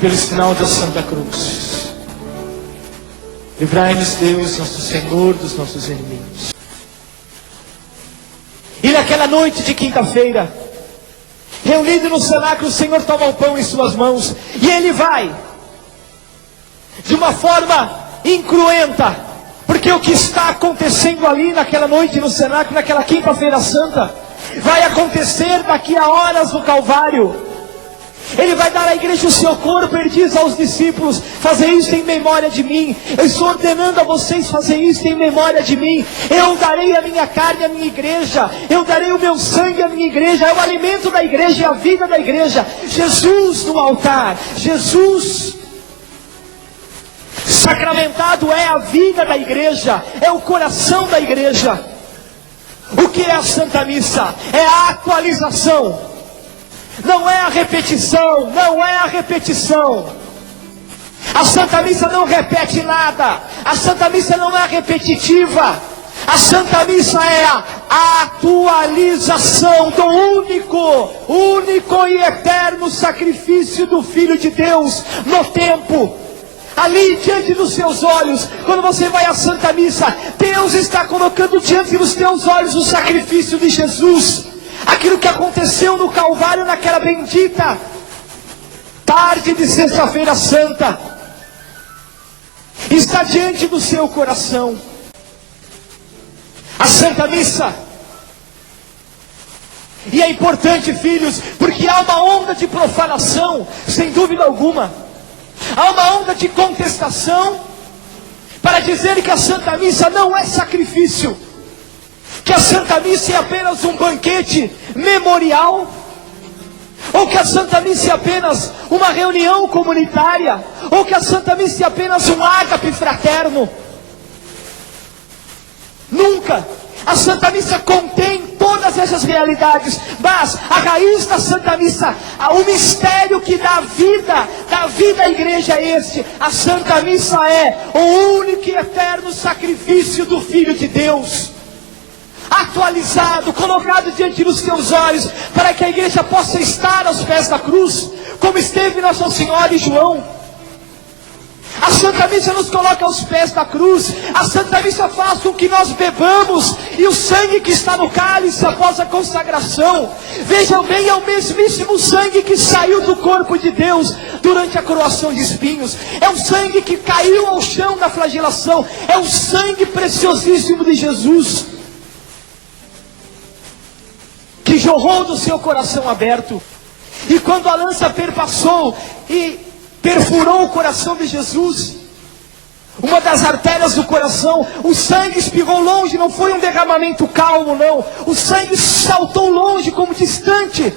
pelo sinal da Santa Cruz. Livrai-nos, Deus, nosso Senhor, dos nossos inimigos. E naquela noite de quinta-feira, reunido no cenáculo, o Senhor toma o pão em suas mãos, e Ele vai, de uma forma incruenta, porque o que está acontecendo ali naquela noite no cenáculo, naquela quinta-feira santa, vai acontecer daqui a horas no Calvário. Ele vai dar à igreja o seu corpo. Ele diz aos discípulos: fazer isso em memória de mim. Eu estou ordenando a vocês fazer isso em memória de mim. Eu darei a minha carne à minha igreja, eu darei o meu sangue à minha igreja. É o alimento da igreja, é a vida da igreja. Jesus no altar, Jesus sacramentado é a vida da igreja, é o coração da igreja. O que é a Santa Missa? É a atualização. Não é a repetição, não é a repetição. A Santa Missa não repete nada. A Santa Missa não é repetitiva. A Santa Missa é a atualização do único e eterno sacrifício do Filho de Deus no tempo. Ali diante dos seus olhos, quando você vai à Santa Missa, Deus está colocando diante dos teus olhos o sacrifício de Jesus. Aquilo que aconteceu no Calvário naquela bendita tarde de sexta-feira santa, está diante do seu coração. A Santa Missa. E é importante, filhos, porque há uma onda de profanação, sem dúvida alguma. Há uma onda de contestação para dizer que a Santa Missa não é sacrifício, que a Santa Missa é apenas um banquete memorial, ou que a Santa Missa é apenas uma reunião comunitária, ou que a Santa Missa é apenas um ágape fraterno. Nunca. A Santa Missa contém todas essas realidades, mas a raiz da Santa Missa, o mistério que dá vida à igreja é este: a Santa Missa é o único e eterno sacrifício do Filho de Deus, atualizado, colocado diante dos teus olhos, para que a igreja possa estar aos pés da cruz, como esteve Nossa Senhora e João. A Santa Missa nos coloca aos pés da cruz. A Santa Missa faz com que nós bebamos, e o sangue que está no cálice após a consagração, vejam bem, é o mesmíssimo sangue que saiu do corpo de Deus durante a coroação de espinhos. É o sangue que caiu ao chão da flagelação. É o sangue preciosíssimo de Jesus, que jorrou do seu coração aberto. E quando a lança perpassou e perfurou o coração de Jesus, uma das artérias do coração, o sangue espirrou longe. Não foi um derramamento calmo, não. O sangue saltou longe como distante,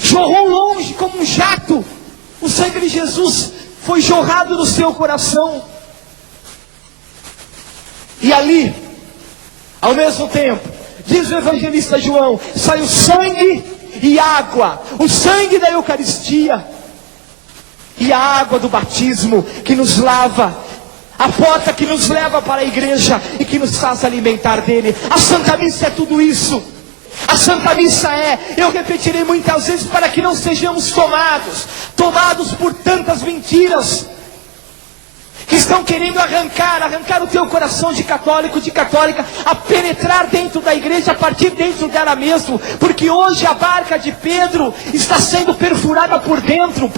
jorrou longe como um jato. O sangue de Jesus foi jorrado do seu coração. E ali, ao mesmo tempo, diz o evangelista João, saiu sangue e água. O sangue da Eucaristia e a água do batismo, que nos lava, a porta que nos leva para a igreja e que nos faz alimentar dele. A Santa Missa é tudo isso. A Santa Missa é, eu repetirei muitas vezes, para que não sejamos tomados por tantas mentiras que estão querendo arrancar o teu coração de católico, de católica, a penetrar dentro da igreja, a partir dentro dela mesmo, porque hoje a barca de Pedro está sendo perfurada por dentro,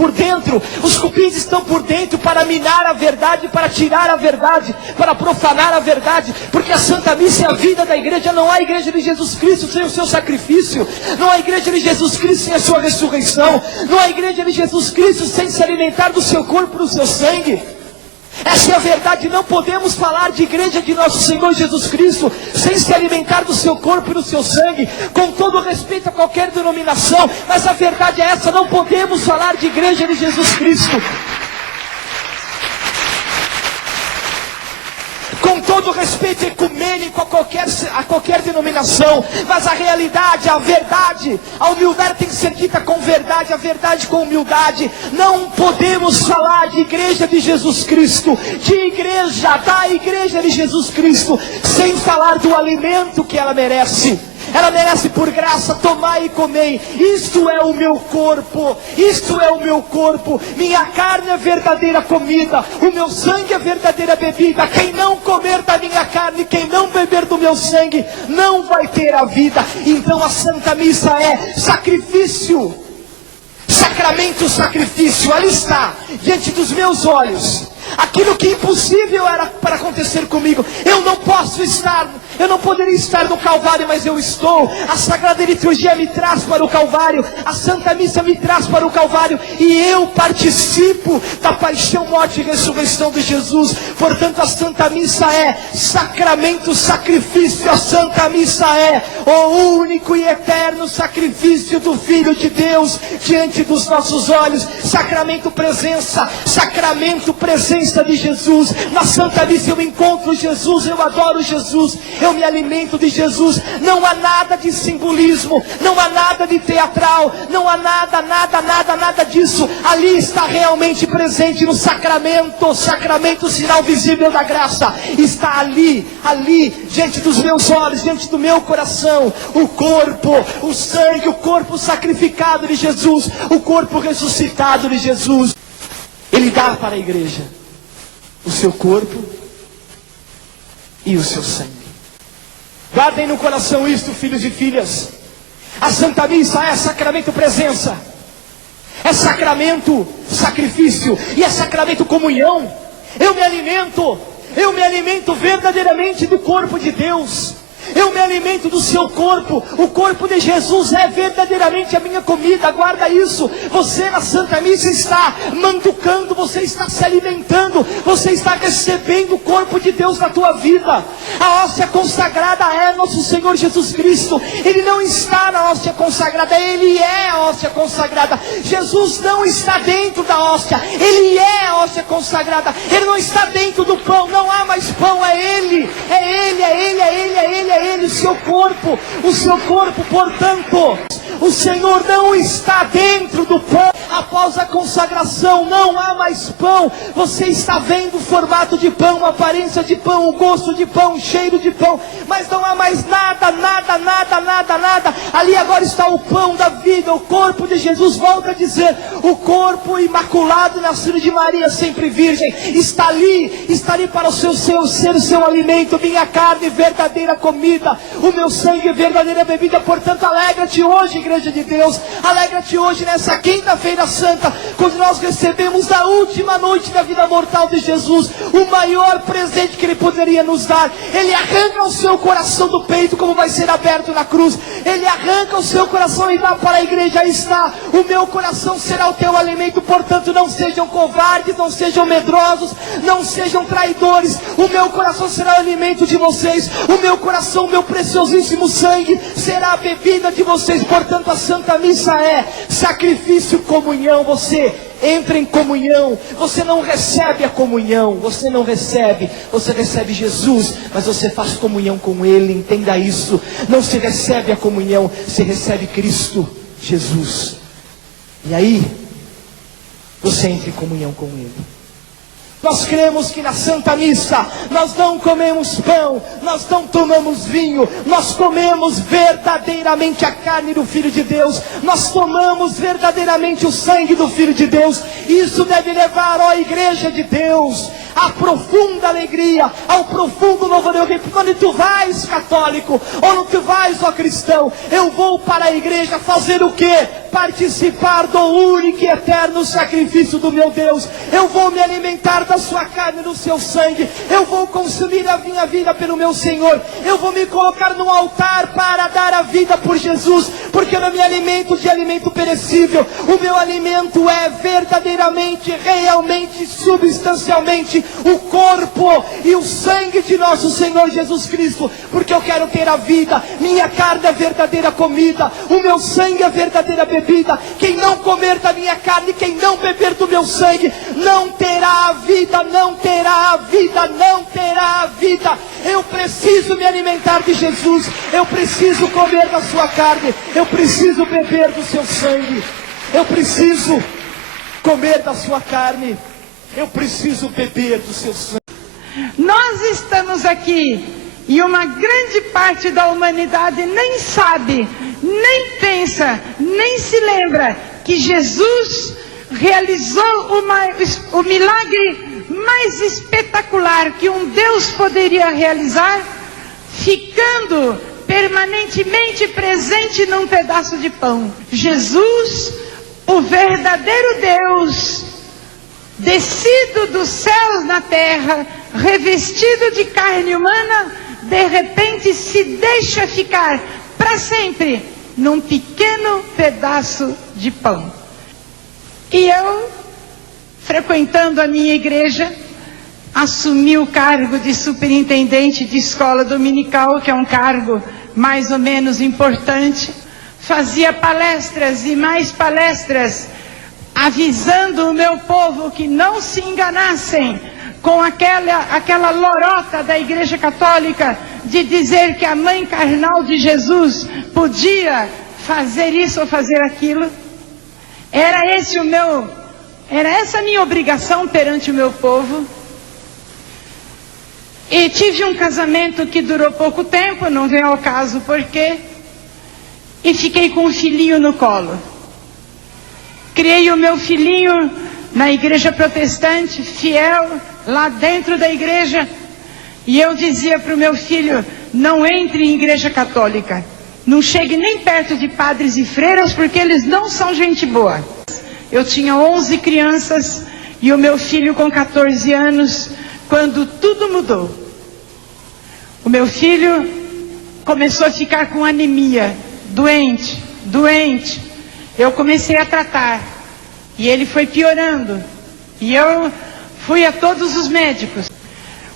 os cupins estão por dentro para minar a verdade, para tirar a verdade, para profanar a verdade, porque a Santa Missa é a vida da igreja. Não há igreja de Jesus Cristo sem o seu sacrifício, não há igreja de Jesus Cristo sem a sua ressurreição, não há igreja de Jesus Cristo sem se alimentar do seu corpo e do seu sangue. Essa é a verdade. Não podemos falar de igreja de nosso Senhor Jesus Cristo sem se alimentar do seu corpo e do seu sangue, com todo respeito a qualquer denominação, mas a verdade é essa: não podemos falar de igreja de Jesus Cristo, com todo respeito ecumênico a qualquer denominação, mas a realidade, a verdade, a humildade tem que ser dita com verdade, a verdade com humildade. Não podemos falar de igreja de Jesus Cristo, da igreja de Jesus Cristo, sem falar do alimento que ela merece, Ela merece por graça, tomai e comei. Isto é o meu corpo, isto é o meu corpo. Minha carne é verdadeira comida, o meu sangue é verdadeira bebida. Quem não comer da minha carne, quem não beber do meu sangue, não vai ter a vida. Então a Santa Missa é sacrifício, sacramento, sacrifício. Ali está, diante dos meus olhos, aquilo que impossível era para acontecer comigo. Eu não posso estar, eu não poderia estar no Calvário, mas eu estou. A Sagrada Liturgia me traz para o Calvário, a Santa Missa me traz para o Calvário, e eu participo da paixão, morte e ressurreição de Jesus. Portanto, a Santa Missa é sacramento, sacrifício. A Santa Missa é o único e eterno sacrifício do Filho de Deus diante dos nossos olhos. Sacramento presença, sacramento presença de Jesus. Na Santa Missa eu encontro Jesus, eu adoro Jesus, eu me alimento de Jesus. Não há nada de simbolismo, não há nada de teatral, não há nada disso. Ali está realmente presente no sacramento. O sacramento, sinal visível da graça, está ali, diante dos meus olhos, diante do meu coração. O corpo, o sangue, o corpo sacrificado de Jesus, o corpo ressuscitado de Jesus. Ele dá para a igreja o seu corpo e o seu sangue. Guardem no coração isto, filhos e filhas. A Santa Missa é sacramento presença, é sacramento sacrifício, e é sacramento comunhão. Eu me alimento verdadeiramente do corpo de Deus. Eu me alimento do seu corpo. O corpo de Jesus é verdadeiramente a minha comida. Guarda isso. Você na Santa Missa está manducando, você está se alimentando, você está recebendo o corpo de Deus na tua vida. A hóstia consagrada é nosso Senhor Jesus Cristo. Ele não está na hóstia consagrada, Ele é a hóstia consagrada. Jesus não está dentro da hóstia, Ele é a hóstia consagrada. Ele não está dentro do pão, não há mais pão, é Ele, o seu corpo, portanto, o Senhor não está dentro do pão. Após a consagração não há mais pão. Você está vendo o formato de pão, a aparência de pão, o gosto de pão, o cheiro de pão, mas não há mais nada. Ali agora está o pão da vida, o corpo de Jesus. Volta a dizer, o corpo imaculado, nascido de Maria, sempre virgem, está ali para o seu ser, o seu alimento. Minha carne, verdadeira comida, o meu sangue, verdadeira bebida. Portanto, alegra-te hoje, igreja de Deus, alegra-te hoje nessa quinta-feira santa, quando nós recebemos da última noite da vida mortal de Jesus, o maior presente que Ele poderia nos dar. Ele arranca o seu coração do peito, como vai ser aberto na cruz. Ele arranca o seu coração e dá para a igreja. Aí está, o meu coração será o teu alimento. Portanto, não sejam covardes, não sejam medrosos, não sejam traidores. O meu coração será o alimento de vocês, o meu coração, o meu preciosíssimo sangue será a bebida de vocês. Portanto, a Santa Missa é sacrifício, comunhão. Você entra em comunhão, você não recebe a comunhão, você recebe Jesus, mas você faz comunhão com Ele. Entenda isso, não se recebe a comunhão, se recebe Cristo Jesus, e aí você entra em comunhão com Ele. Nós cremos que na Santa Missa nós não comemos pão, nós não tomamos vinho, nós comemos verdadeiramente a carne do Filho de Deus, nós tomamos verdadeiramente o sangue do Filho de Deus. Isso deve levar, ó igreja de Deus, a profunda alegria, ao profundo louvor. Quando tu vais, católico, ou não tu vais, ó cristão, eu vou para a igreja fazer o quê? Participar do único e eterno sacrifício do meu Deus. Eu vou me alimentar da sua carne e do seu sangue. Eu vou consumir a minha vida pelo meu Senhor. Eu vou me colocar no altar para dar a vida por Jesus, porque eu não me alimento de alimento perecível. O meu alimento é verdadeiramente, realmente, substancialmente o corpo e o sangue de nosso Senhor Jesus Cristo, porque eu quero ter a vida. Minha carne é verdadeira comida, o meu sangue é verdadeira bebida. Quem não comer da minha carne, quem não beber do meu sangue, não terá a vida, não terá a vida, não terá a vida. Eu preciso me alimentar de Jesus, eu preciso comer da sua carne, eu preciso beber do seu sangue, eu preciso comer da sua carne, eu preciso beber do seu sangue. Nós estamos aqui E uma grande parte da humanidade nem sabe, nem pensa, nem se lembra que Jesus realizou o milagre mais espetacular que um Deus poderia realizar, ficando permanentemente presente num pedaço de pão. Jesus, o verdadeiro Deus, descido dos céus na terra, revestido de carne humana, de repente se deixa ficar para sempre num pequeno pedaço de pão. E eu, frequentando a minha igreja, assumi o cargo de superintendente de escola dominical, que é um cargo mais ou menos importante. Fazia palestras e mais palestras, avisando o meu povo que não se enganassem com aquela lorota da Igreja Católica de dizer que a mãe carnal de Jesus podia fazer isso ou fazer aquilo. Era essa a minha obrigação perante o meu povo. E tive um casamento que durou pouco tempo, não vem ao caso por quê, e fiquei com um filhinho no colo. Criei o meu filhinho na igreja protestante, fiel, lá dentro da igreja, e eu dizia para o meu filho: não entre em igreja católica, não chegue nem perto de padres e freiras, porque eles não são gente boa. Eu tinha 11 crianças e o meu filho com 14 anos, quando tudo mudou. O meu filho começou a ficar com anemia, doente. Eu comecei a tratar e ele foi piorando. E eu fui a todos os médicos.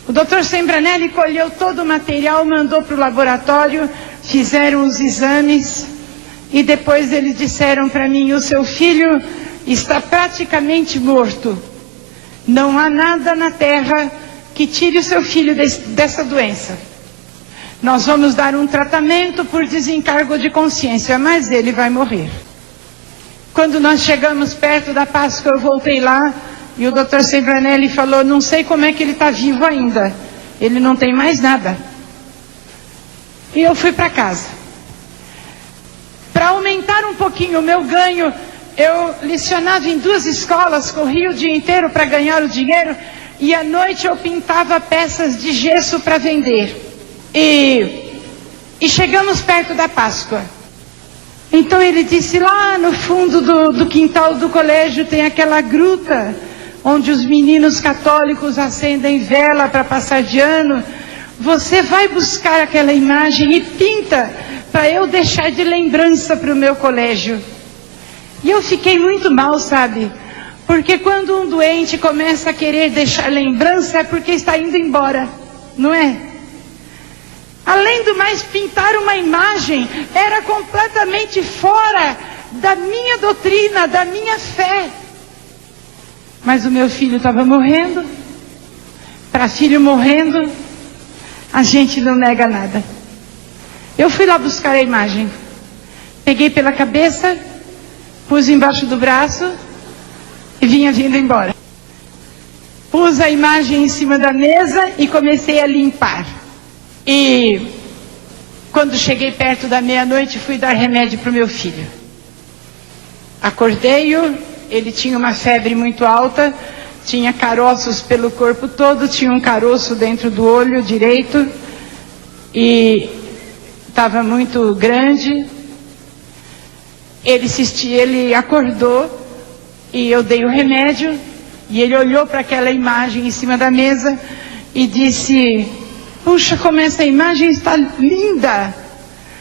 O Dr. Sembranelli colheu todo o material, mandou para o laboratório, fizeram os exames e depois eles disseram para mim: o seu filho está praticamente morto. Não há nada na terra que tire o seu filho dessa doença. Nós vamos dar um tratamento por desencargo de consciência, mas ele vai morrer. Quando nós chegamos perto da Páscoa, eu voltei lá e o Dr. Sembranelli falou: não sei como é que ele está vivo ainda, ele não tem mais nada. E eu fui para casa. Para aumentar um pouquinho o meu ganho, eu lecionava em 2 escolas, corria o dia inteiro para ganhar o dinheiro, e à noite eu pintava peças de gesso para vender. E chegamos perto da Páscoa. Então ele disse: lá no fundo do quintal do colégio tem aquela gruta onde os meninos católicos acendem vela para passar de ano. Você vai buscar aquela imagem e pinta para eu deixar de lembrança para o meu colégio. E eu fiquei muito mal, sabe? Porque quando um doente começa a querer deixar lembrança é porque está indo embora, não é? Além do mais, pintar uma imagem era completamente fora da minha doutrina, da minha fé. Mas o meu filho estava morrendo. Para filho morrendo, a gente não nega nada. Eu fui lá buscar a imagem. Peguei pela cabeça, pus embaixo do braço e vinha vindo embora. Pus a imagem em cima da mesa e comecei a limpar. E quando cheguei perto da meia-noite, fui dar remédio para o meu filho. Acordei-o, ele tinha uma febre muito alta, tinha caroços pelo corpo todo, tinha um caroço dentro do olho direito e estava muito grande. Ele acordou e eu dei o remédio e ele olhou para aquela imagem em cima da mesa e disse: puxa, como essa imagem está linda.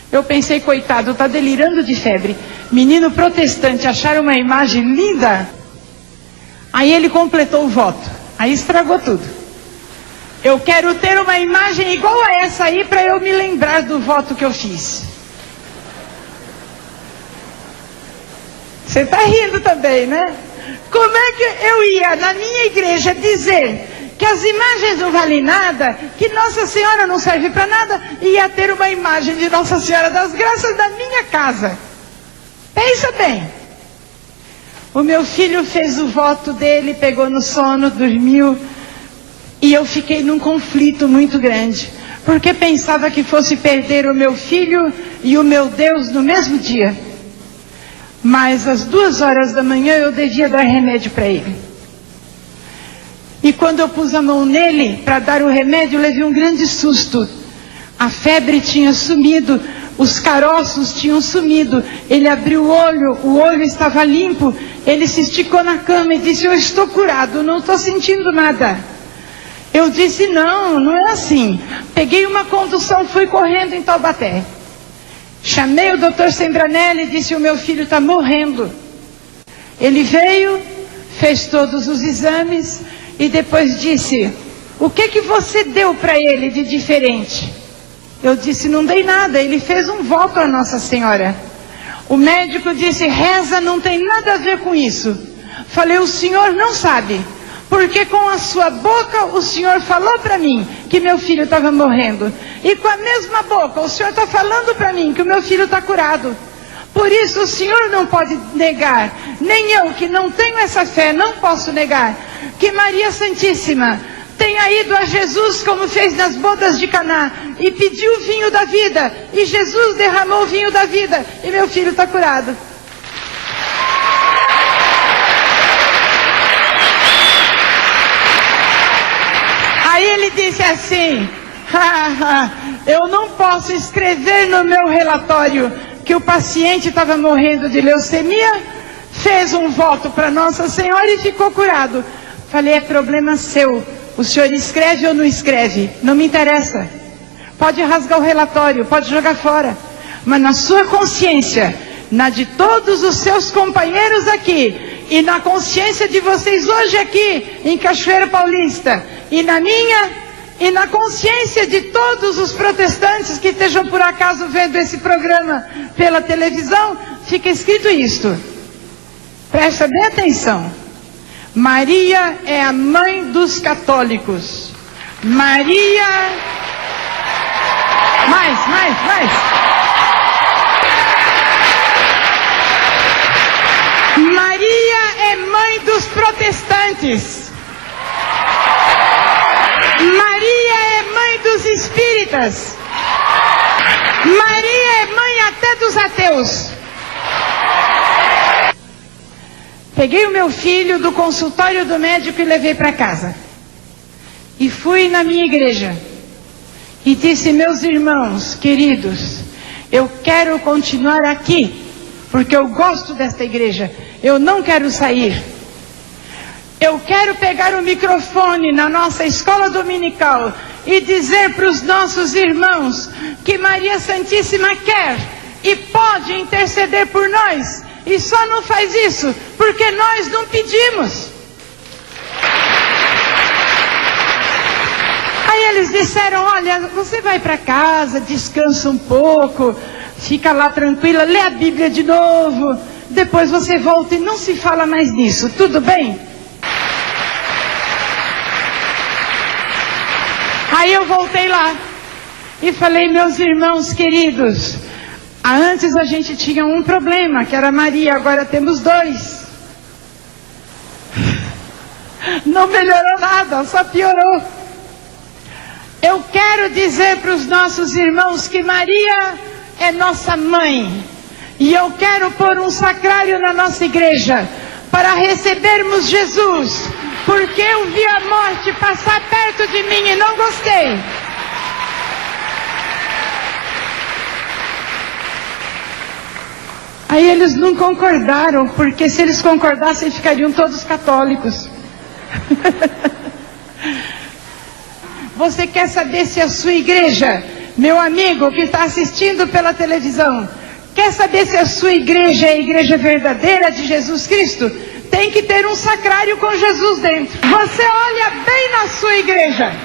Eu pensei: coitado, está delirando de febre. Menino protestante, achar uma imagem linda. Aí ele completou o voto. Aí estragou tudo. Eu quero ter uma imagem igual a essa aí para eu me lembrar do voto que eu fiz. Você está rindo também, né? Como é que eu ia na minha igreja dizer que as imagens não valem nada, que Nossa Senhora não serve para nada, e ia ter uma imagem de Nossa Senhora das Graças na minha casa? Pensa bem. O meu filho fez o voto dele, pegou no sono, dormiu, e eu fiquei num conflito muito grande, porque pensava que fosse perder o meu filho e o meu Deus no mesmo dia. Mas às 2 horas da manhã eu devia dar remédio para ele. E quando eu pus a mão nele para dar o remédio, eu levei um grande susto. A febre tinha sumido, os caroços tinham sumido. Ele abriu o olho estava limpo. Ele se esticou na cama e disse: eu estou curado, não estou sentindo nada. Eu disse: não é assim. Peguei uma condução, fui correndo em Taubaté. Chamei o Dr. Sembranelli e disse: o meu filho está morrendo. Ele veio, fez todos os exames e depois disse: o que você deu para ele de diferente? Eu disse: não dei nada, ele fez um voto à Nossa Senhora. O médico disse: reza, não tem nada a ver com isso. Falei: o senhor não sabe, porque com a sua boca o senhor falou para mim que meu filho estava morrendo. E com a mesma boca o senhor está falando para mim que o meu filho está curado. Por isso o senhor não pode negar, nem eu que não tenho essa fé não posso negar, que Maria Santíssima tenha ido a Jesus como fez nas bodas de Caná e pediu o vinho da vida, e Jesus derramou o vinho da vida e meu filho está curado. Aí ele disse assim: eu não posso escrever no meu relatório que o paciente estava morrendo de leucemia, fez um voto para Nossa Senhora e ficou curado. Falei: é problema seu, o senhor escreve ou não escreve, não me interessa. Pode rasgar o relatório, pode jogar fora, mas na sua consciência, na de todos os seus companheiros aqui, e na consciência de vocês hoje aqui em Cachoeira Paulista, e na minha, e na consciência de todos os protestantes que estejam por acaso vendo esse programa pela televisão, fica escrito isto. Presta bem atenção. Maria é a mãe dos católicos. Maria... Mais. Maria é mãe dos protestantes. Maria é mãe dos espíritas. Maria é mãe até dos ateus. Peguei o meu filho do consultório do médico e levei para casa. E fui na minha igreja. E disse: meus irmãos queridos, eu quero continuar aqui, porque eu gosto desta igreja. Eu não quero sair. Eu quero pegar o microfone na nossa escola dominical e dizer para os nossos irmãos que Maria Santíssima quer e pode interceder por nós. E só não faz isso porque nós não pedimos. Aí eles disseram: olha, você vai para casa, descansa um pouco, fica lá tranquila, lê a Bíblia de novo, depois você volta e não se fala mais nisso, tudo bem? Aí eu voltei lá e falei: meus irmãos queridos, antes a gente tinha um problema, que era Maria, agora temos 2. Não melhorou nada, só piorou. Eu quero dizer para os nossos irmãos que Maria é nossa mãe. E eu quero pôr um sacrário na nossa igreja para recebermos Jesus, porque eu vi a morte passar perto de mim e não gostei. Aí eles não concordaram, porque se eles concordassem ficariam todos católicos. Você quer saber se a sua igreja, meu amigo que está assistindo pela televisão, quer saber se a sua igreja é a igreja verdadeira de Jesus Cristo? Tem que ter um sacrário com Jesus dentro. Você olha bem na sua igreja,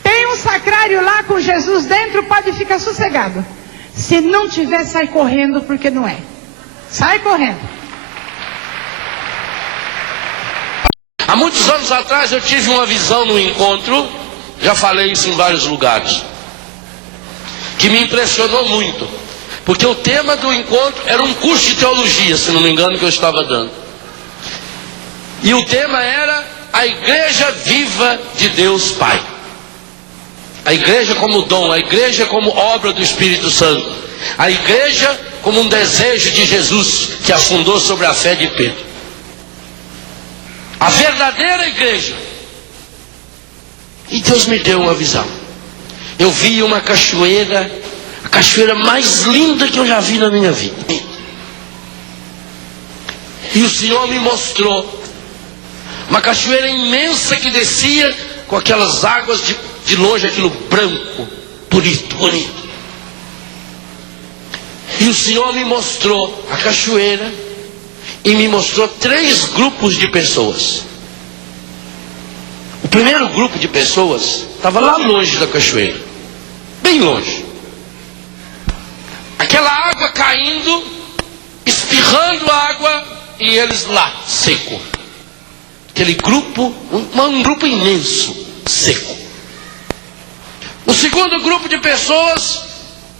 tem um sacrário lá com Jesus dentro, pode ficar sossegado. Se não tiver, sai correndo, porque não é. Sai correndo. Há muitos anos atrás eu tive uma visão no encontro, já falei isso em vários lugares, que me impressionou muito, porque o tema do encontro era um curso de teologia, se não me engano, que eu estava dando. E o tema era a Igreja Viva de Deus Pai. A igreja como dom, a igreja como obra do Espírito Santo, a igreja como um desejo de Jesus que afundou sobre a fé de Pedro. A verdadeira igreja. E Deus me deu uma visão. Eu vi uma cachoeira, a cachoeira mais linda que eu já vi na minha vida. E o Senhor me mostrou uma cachoeira imensa que descia com aquelas águas de longe, aquilo branco, bonito, bonito. E o Senhor me mostrou a cachoeira e me mostrou 3 grupos de pessoas. O primeiro grupo de pessoas estava lá longe da cachoeira, bem longe. Aquela água caindo, espirrando água, e eles lá, seco. Aquele grupo, um grupo imenso, seco. O segundo grupo de pessoas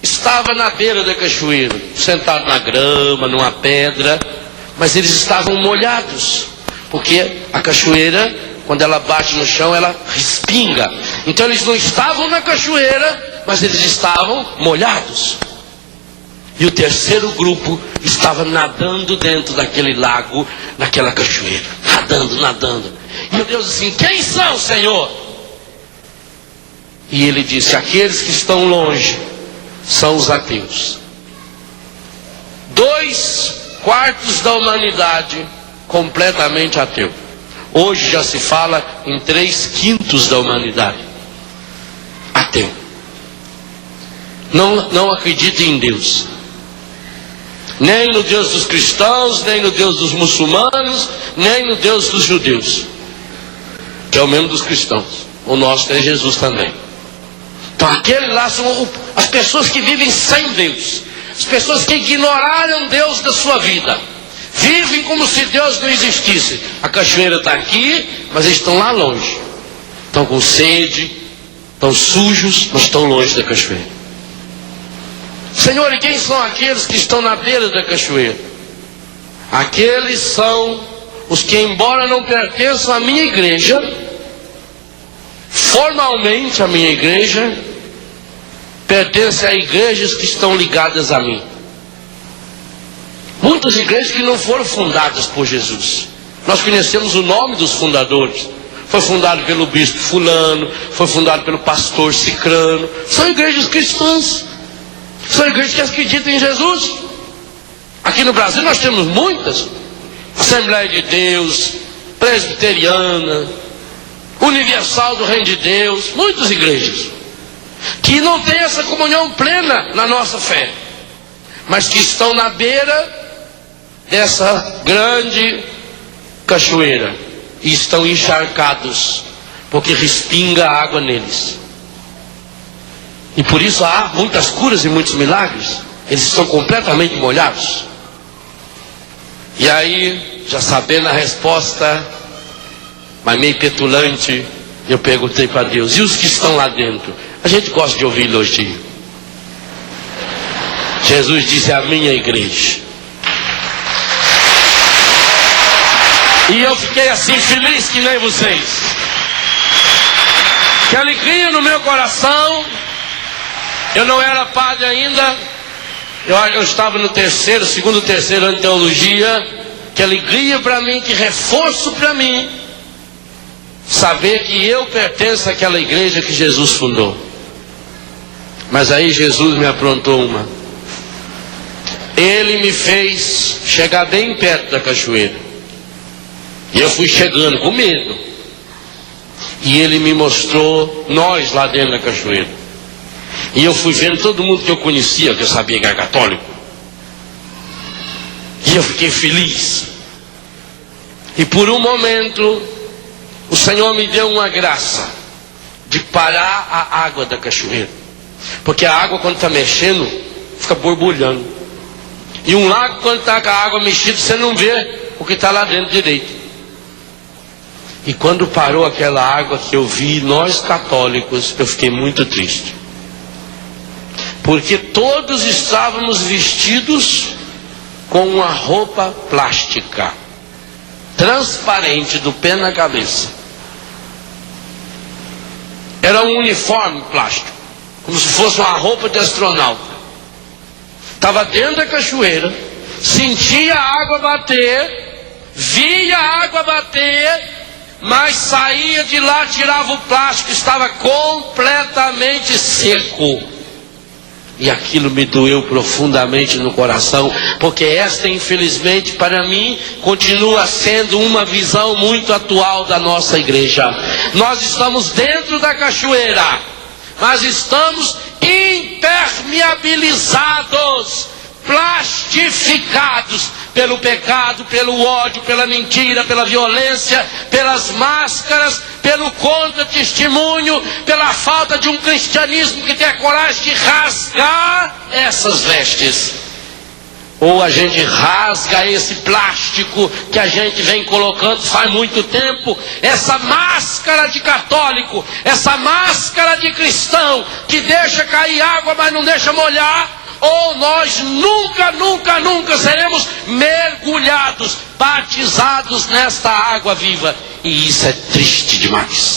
estava na beira da cachoeira, sentado na grama, numa pedra, mas eles estavam molhados, porque a cachoeira, quando ela bate no chão, ela respinga. Então eles não estavam na cachoeira, mas eles estavam molhados. E o terceiro grupo estava nadando dentro daquele lago, naquela cachoeira, nadando, nadando. E o Deus assim: quem são, Senhor? E ele disse: aqueles que estão longe são os ateus. 2/4 da humanidade completamente ateu. Hoje já se fala em 3/5 da humanidade ateu. Não acredita em Deus. Nem no Deus dos cristãos, nem no Deus dos muçulmanos, nem no Deus dos judeus, que é o mesmo dos cristãos. O nosso é Jesus também. Então aquele lá são as pessoas que vivem sem Deus, as pessoas que ignoraram Deus da sua vida, vivem como se Deus não existisse. A cachoeira está aqui, mas eles estão lá longe, estão com sede, estão sujos, mas estão longe da cachoeira. Senhor, e quem são aqueles que estão na beira da cachoeira? Aqueles são os que, embora não pertençam à minha igreja, formalmente a minha igreja, pertencem a igrejas que estão ligadas a mim. Muitas igrejas que não foram fundadas por Jesus. Nós conhecemos o nome dos fundadores. Foi fundado pelo bispo fulano, foi fundado pelo pastor cicrano. São igrejas cristãs. São igrejas que acreditam em Jesus. Aqui no Brasil nós temos muitas. Assembleia de Deus, Presbiteriana, Universal do Reino de Deus. Muitas igrejas que não têm essa comunhão plena na nossa fé, mas que estão na beira dessa grande cachoeira e estão encharcados, porque respinga água neles. E por isso há muitas curas e muitos milagres. Eles estão completamente molhados. E aí, já sabendo a resposta, mas meio petulante, eu perguntei para Deus: e os que estão lá dentro? A gente gosta de ouvir elogio. Jesus disse: a minha igreja. E eu fiquei assim feliz que nem vocês. Que alegria no meu coração. Eu não era padre ainda, eu estava no segundo, terceiro ano de teologia. Que alegria para mim, que reforço para mim, saber que eu pertenço àquela igreja que Jesus fundou. Mas aí Jesus me aprontou uma. Ele me fez chegar bem perto da cachoeira. E eu fui chegando com medo. E ele me mostrou nós lá dentro da cachoeira. E eu fui vendo todo mundo que eu conhecia, que eu sabia que era católico. E eu fiquei feliz. E por um momento, o Senhor me deu uma graça de parar a água da cachoeira. Porque a água, quando está mexendo, fica borbulhando. E um lago, quando está com a água mexida, você não vê o que está lá dentro direito. E quando parou aquela água que eu vi, nós católicos, eu fiquei muito triste. Porque todos estávamos vestidos com uma roupa plástica, transparente do pé na cabeça. Era um uniforme plástico, como se fosse uma roupa de astronauta. Estava dentro da cachoeira, sentia a água bater, via a água bater, mas saía de lá, tirava o plástico, estava completamente seco. E aquilo me doeu profundamente no coração, porque esta, infelizmente, para mim, continua sendo uma visão muito atual da nossa igreja. Nós estamos dentro da cachoeira, mas estamos impermeabilizados, plastificados pelo pecado, pelo ódio, pela mentira, pela violência, pelas máscaras, pelo contra-testemunho, pela falta de um cristianismo que tenha coragem de rasgar essas vestes. Ou a gente rasga esse plástico que a gente vem colocando faz muito tempo, essa máscara de católico, essa máscara de cristão, que deixa cair água, mas não deixa molhar. Ou nós nunca seremos mergulhados, batizados nesta água viva. E isso é triste demais.